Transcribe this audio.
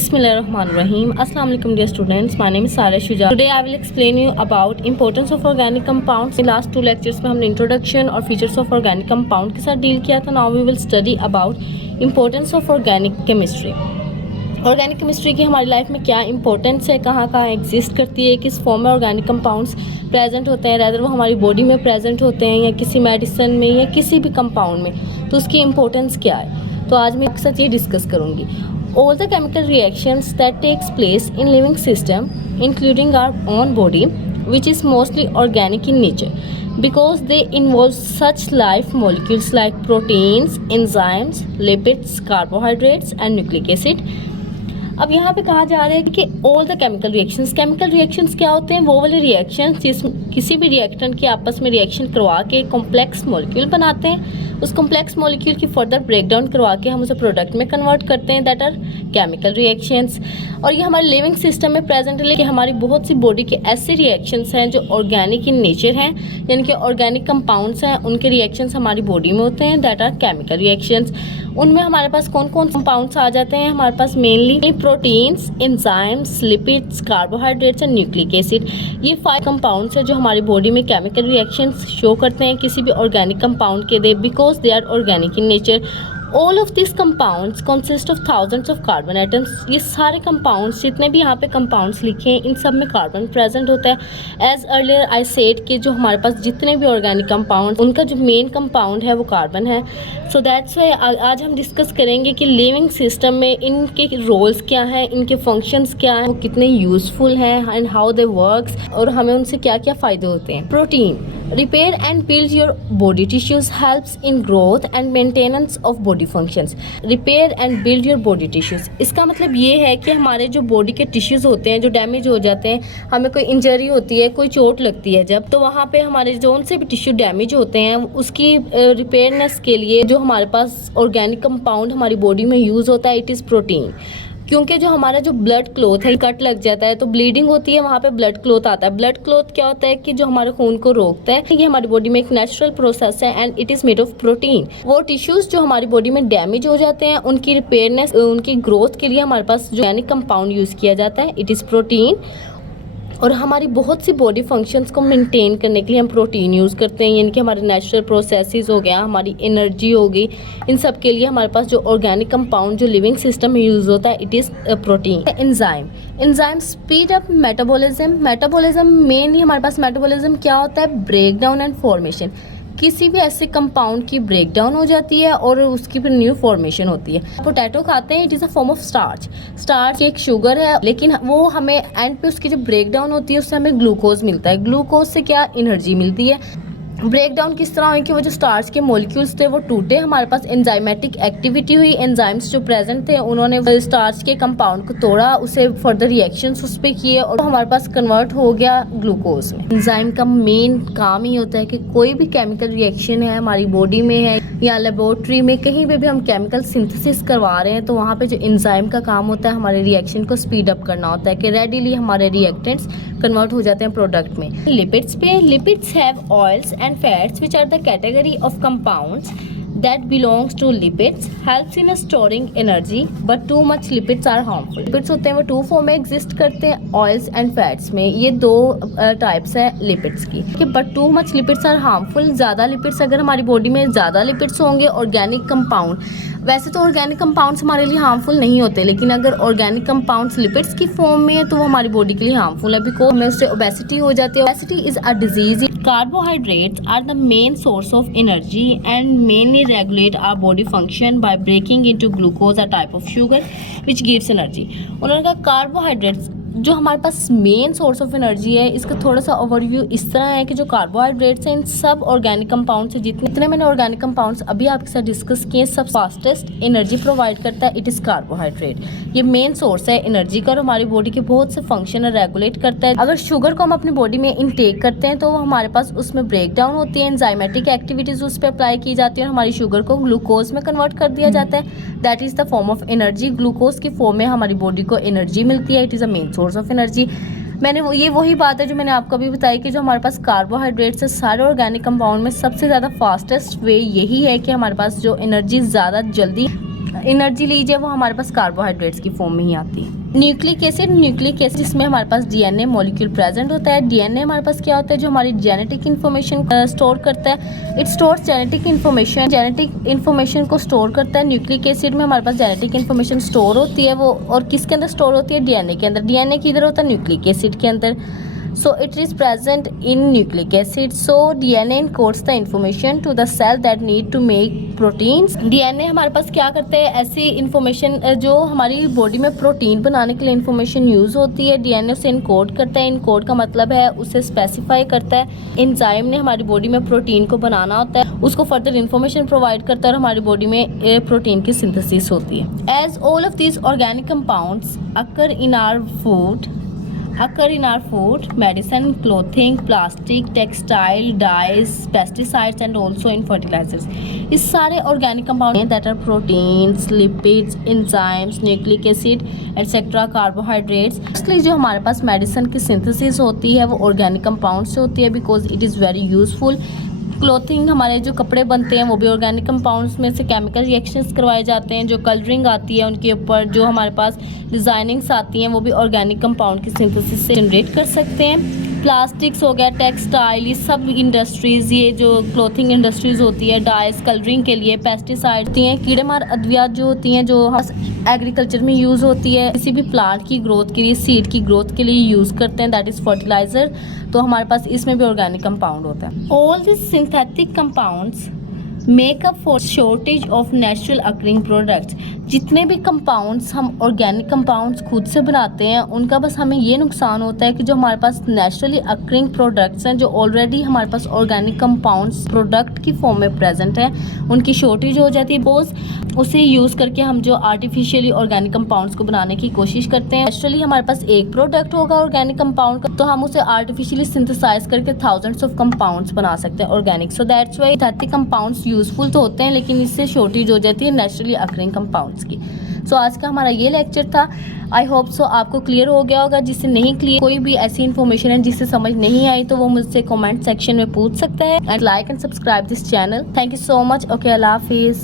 Bismillahirrahmanirrahim. Assalamu alaikum dear students. My name is Sara Shuja. Today I will explain you about importance of organic compounds. In last two lectures में हमने introduction और features of organic compound के साथ deal किया था. Now we will study about importance of organic chemistry. Organic chemistry की हमारी life में क्या इंपॉर्टेंस है, कहाँ कहाँ एग्जिस्ट करती है, किस फॉर्म में ऑर्गेनिक कंपाउंड्स प्रेजेंट होते हैं, रैदर वो हमारी बॉडी में प्रेजेंट होते हैं या किसी मेडिसिन में या किसी भी कंपाउंड में, तो उसकी इंपॉर्टेंस क्या है. तो आज मैं आपके साथ ये डिस्कस करूँगी. All the chemical reactions that takes place in living system including our own body which is mostly organic in nature because they involve such life molecules like proteins, enzymes, lipids, carbohydrates and nucleic acid. अब यहाँ पे कहा जा रहा है कि all the chemical reactions क्या होते हैं? वो वाले रिएक्शंस जिसमें किसी भी रिएक्टेंट के आपस में रिएक्शन करवा के कॉम्प्लेक्स मॉलिक्यूल बनाते हैं. उस कॉम्प्लेक्स मॉलिक्यूल की फर्दर ब्रेकडाउन करवा के हम उसे प्रोडक्ट में कन्वर्ट करते हैं, दैट आर केमिकल रिएक्शंस. और ये हमारे लिविंग सिस्टम में प्रेजेंट है, लेकिन हमारी बहुत सी बॉडी के ऐसे रिएक्शंस हैं जो ऑर्गेनिक इन नेचर हैं, यानी कि ऑर्गेनिक कंपाउंड्स हैं, उनके रिएक्शंस हमारी बॉडी में होते हैं, दैट आर केमिकल रिएक्शंस. उनमें हमारे पास कौन कौन कंपाउंड्स आ जाते हैं? हमारे पास mainly proteins, enzymes, lipids, carbohydrates and nucleic acid. ये 5 कंपाउंड्स हैं जो हमारी बॉडी में केमिकल रिएक्शंस शो करते हैं किसी भी ऑर्गेनिक कंपाउंड के दे, because they are organic in nature. All of these compounds consist of thousands of carbon atoms. ये सारे compounds जितने भी यहाँ पे compounds लिखे हैं इन सब में कार्बन प्रेजेंट होता है. As earlier I said कि जो हमारे पास जितने भी ऑर्गेनिक कंपाउंड उनका जो मेन कंपाउंड है वो कार्बन है. सो दैट्स वाई आज हम डिस्कस करेंगे कि लिविंग सिस्टम में इनके रोल्स क्या हैं, इनके फंक्शंस क्या हैं, वो कितने यूजफुल हैं एंड हाउ दे वर्क्स, और हमें उनसे क्या क्या फ़ायदे होते हैं. Protein repair and build your body tissues, helps in growth and maintenance of body functions. Repair and build your body tissues, इसका मतलब ये है कि हमारे जो बॉडी के टिश्यूज होते हैं जो डैमेज हो जाते हैं, हमें कोई इंजरी होती है, कोई चोट लगती है जब, तो वहाँ पे हमारे जोन से भी टिश्यू डैमेज होते हैं, उसकी रिपेयरनेस के लिए जो हमारे पास ऑर्गेनिक कंपाउंड हमारी बॉडी में यूज़ होता है, इट इज़ प्रोटीन. क्योंकि जो हमारा जो ब्लड क्लॉथ है, कट लग जाता है तो ब्लीडिंग होती है, वहाँ पे ब्लड क्लॉथ आता है. ब्लड क्लॉथ क्या होता है कि जो हमारे खून को रोकता है. ये हमारी बॉडी में एक नेचुरल प्रोसेस है and it is made of protein. वो टिश्यूज जो हमारी बॉडी में डैमेज हो जाते हैं उनकी रिपेयरनेस, उनकी ग्रोथ के लिए हमारे पास जो ऑर्गेनिक कंपाउंड यूज़ किया जाता है, इट इज़ प्रोटीन. और हमारी बहुत सी बॉडी फंक्शंस को मेंटेन करने के लिए हम प्रोटीन यूज़ करते हैं, यानी कि हमारे नेचुरल प्रोसेसेस हो गया, हमारी एनर्जी हो गई, इन सब के लिए हमारे पास जो ऑर्गेनिक कंपाउंड जो लिविंग सिस्टम में यूज़ होता है, it is protein. Enzyme speed up metabolism mainly हमारे पास मेटाबॉलिज्म क्या होता है? Break down and formation. किसी भी ऐसे कंपाउंड की ब्रेक डाउन हो जाती है और उसकी फिर न्यू फॉर्मेशन होती है. पोटैटो खाते हैं, it is a form of starch एक शुगर है, लेकिन वो हमें एंड पे उसकी जो ब्रेक डाउन होती है उससे हमें ग्लूकोज मिलता है. ग्लूकोज से क्या एनर्जी मिलती है. ब्रेक डाउन किस तरह हुई कि वो जो स्टार्च के मॉलिक्यूल्स थे वो टूटे, हमारे पास एंजाइमेटिक एक्टिविटी हुई, एंजाइम्स जो प्रेजेंट थे उन्होंने स्टार्च के कंपाउंड को तोड़ा, उसे फर्दर रिएक्शंस उस पर किए और हमारे पास कन्वर्ट हो गया ग्लूकोज में. एंजाइम का मेन काम ही होता है कि कोई भी केमिकल रिएक्शन है हमारी बॉडी में है या लेबोरेटरी में कहीं पे भी हम केमिकल सिंथेसिस करवा रहे हैं, तो वहाँ पे जो एंजाइम का काम होता है हमारे रिएक्शन को स्पीड अप करना होता है कि रेडीली हमारे रिएक्टेंट्स कन्वर्ट हो जाते हैं प्रोडक्ट में. Lipids have oils and fats which are the category of compounds that belongs to lipids, helps in storing energy but too much lipids are harmful. Lipids होते हैं वो 2 फॉर्म में exist करते हैं, ऑयल्स एंड फैट्स में. ये 2 types है lipids की. But too much lipids are harmful. ज़्यादा लिपिड्स, अगर हमारी बॉडी में ज़्यादा लिपिड्स होंगे ऑर्गेनिक कंपाउंड, वैसे तो ऑर्गेनिक कंपाउंड्स हमारे लिए हार्मफुल नहीं होते, लेकिन अगर ऑर्गेनिक कंपाउंड्स लिपिड्स की फॉर्म में है तो वो हमारी बॉडी के लिए हार्मफुल है, बिकॉज हमें उससे ओबेसिटी हो जाती है. Obesity is a disease. Carbohydrates are the main source of energy and mainly regulate our body function by breaking into glucose, a type of sugar which gives energy. उन्होंने कहा carbohydrates जो हमारे पास main source of energy है, इसका थोड़ा सा overview इस तरह है कि जो कार्बोहाइड्रेट्स हैं इन सब ऑर्गेनिक कंपाउंड से जितने मैंने ऑर्गेनिक कंपाउंड्स अभी आपके साथ डिस्कस किए, सब फास्टेस्ट एनर्जी प्रोवाइड करता है, इट इज़ कार्बोहाइड्रेट. ये मेन सोर्स है एनर्जी का और हमारी बॉडी के बहुत से फंक्शन रेगुलेट करता है. अगर शुगर को हम अपनी बॉडी में इनटेक करते हैं तो हमारे पास उसमें ब्रेक डाउन होती है, एंजाइमेटिक एक्टिविटीज़ उस पर अप्लाई की जाती है और हमारी शुगर को ग्लूकोज में कन्वर्ट कर दिया जाता है. That is the form of energy. Glucose की फॉर्म में हमारी बॉडी को एनर्जी मिलती है, it is a main source of energy. मैंने ये वही बात है जो मैंने आपको अभी बताई कि जो हमारे पास कार्बोहाइड्रेट्स है सारे ऑर्गेनिक कंपाउंड में सबसे ज़्यादा फास्टेस्ट वे यही है कि हमारे पास जो एनर्जी ज़्यादा जल्दी एनर्जी लीजिए वो हमारे पास कार्बोहाइड्रेट्स की फॉर्म में ही आती है। न्यूक्लिक एसिड जिसमें हमारे पास डीएनए मॉलिक्यूल प्रेजेंट होता है। डीएनए हमारे पास क्या होता है, जो हमारी जेनेटिक इन्फॉर्मेशन स्टोर करता है। इट स्टोर्स जेनेटिक इन्फॉर्मेशन को स्टोर करता है। न्यूक्लिक एसिड में हमारे पास जेनेटिक इन्फॉर्मेशन स्टोर होती है वो, और किसके अंदर स्टोर होती है, डीएनए के अंदर। डीएनए किधर होता है, न्यूक्लिक एसिड के अंदर। So it is present in nucleic acid. So DNA encodes the information to the cell that need to make proteins. DNA हमारे पास क्या करते हैं, ऐसी इंफॉर्मेशन जो हमारी बॉडी में प्रोटीन बनाने के लिए इंफॉर्मेशन यूज़ होती है, DNA उसे इनकोड करता है। इनकोड का मतलब है उसे स्पेसिफाई करता है। एंजाइम ने हमारी बॉडी में प्रोटीन को बनाना होता है, उसको फर्दर इंफॉर्मेशन प्रोवाइड करता है और हमारी बॉडी में प्रोटीन की सिंथेसिस होती है। As all of these organic compounds occur in our food, medicine, clothing, plastic, textile, dyes, pesticides and also in fertilizers. इस सारे organic compound that are proteins, lipids, enzymes, nucleic acid, etc. carbohydrates. इसलिए जो हमारे पास medicine की synthesis होती है वो organic compound से होती है, because it is very useful. Clothing, हमारे जो कपड़े बनते हैं वो भी ऑर्गेनिक कंपाउंड्स में से केमिकल रिएक्शंस करवाए जाते हैं। जो कलरिंग आती है उनके ऊपर, जो हमारे पास डिज़ाइनिंग्स आती हैं वो भी ऑर्गेनिक कंपाउंड की सिंथेसिस से जनरेट कर सकते हैं। प्लास्टिक्स हो गया, टेक्सटाइल, ये सब इंडस्ट्रीज़, ये जो क्लोथिंग इंडस्ट्रीज़ होती है, डाइस, कलरिंग के लिए, पेस्टिसाइड होती हैं, कीड़े मार अद्वियात जो होती हैं, जो एग्रीकल्चर में यूज़ होती है, किसी भी प्लांट की ग्रोथ के लिए, सीड की ग्रोथ के लिए यूज़ करते हैं, दैट इज़ फर्टिलाइज़र। तो हमारे पास इसमें भी ऑर्गेनिक कंपाउंड होता है। All this synthetic compounds make up for shortage of natural occurring products. जितने भी कंपाउंड्स हम ऑर्गेनिक कंपाउंड्स खुद से बनाते हैं उनका बस हमें ये नुकसान होता है कि जो हमारे पास नेचुरली अकरिंग प्रोडक्ट्स हैं, जो ऑलरेडी हमारे पास ऑर्गेनिक कंपाउंड्स प्रोडक्ट की फॉर्म में प्रेजेंट है, उनकी शॉर्टेज हो जाती है। बोस उसे यूज़ करके हम जो आर्टिफिशियली ऑर्गेनिक कंपाउंड्स को बनाने की कोशिश करते हैं। नेचुरली हमारे पास एक प्रोडक्ट होगा ऑर्गेनिक कंपाउंड का, तो हम उसे आर्टिफिशियली सिंथेसाइज करके थाउजेंड्स ऑफ कंपाउंड्स बना सकते हैं organic. So that's why synthetic compounds useful तो होते हैं, लेकिन इससे शॉर्टेज हो जाती है नेचुरली अकरिंग कंपाउंड्स की। सो आज का हमारा ये लेक्चर था। आई होप सो आपको क्लियर हो गया होगा। जिससे नहीं क्लियर, कोई भी ऐसी इन्फॉर्मेशन है जिससे समझ नहीं आई, तो वो मुझसे कमेंट सेक्शन में पूछ सकता है। And like and subscribe this channel. Thank you so much. Okay, अल्लाह हाफिज़।